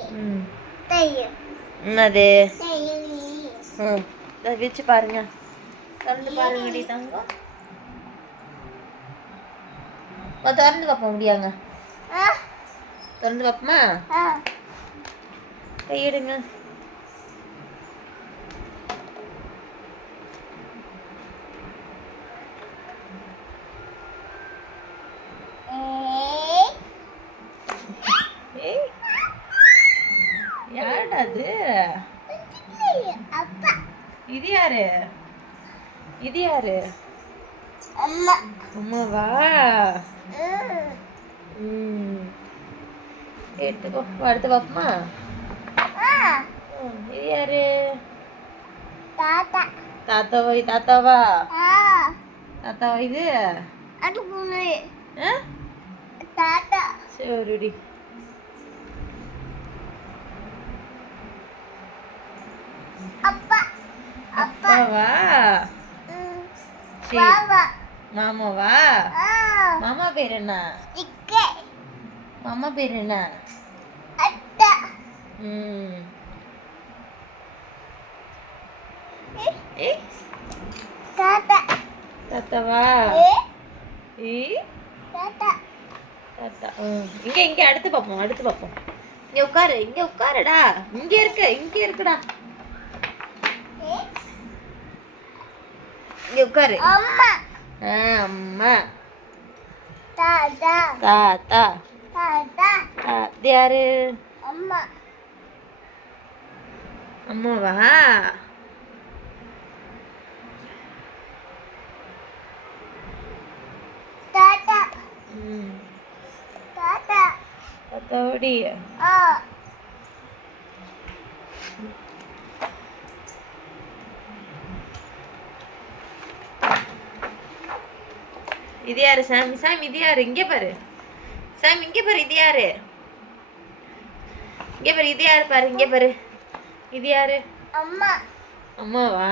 ம் என்னது ம் இதை வச்சு பாருங்க திறந்து பாருங்கடி தங்கம் திறந்து பார்ப்போம் முடியாங்க திறந்து பார்ப்போமா கையிடுங்க யாருடா அது இது யாரு இது யாரு அம்மாவா எடுத்துக்கோ அடுத்து பாப்போமா இது யாரு தாத்தாவா தாத்தாவா தாத்தாவா இது சரிடி அப்பாவா மாமாவா மாமா பேர் என்ன மாமா பேர் என்ன தாத்தாவா தாத்தா இங்க இங்க அடுத்து பார்ப்போம் அடுத்து பார்ப்போம் இங்க உட்காரு இங்க உட்காருடா இங்க இருக்குடா இங்க உட்காரு அம்மா அம்மா தாத்தா தாத்தா தாத்தா அது யாரு அம்மா அம்மாவா தாத்தா தாத்தா தாத்தாடி இது யாரு சாமி சாமி இது யாரு இங்கே பாரு சாமி இங்கே பாரு இது யாரு இங்கே பாரு இது யாரு பாரு இங்கே பாரு இது யாரு அம்மா அம்மாவா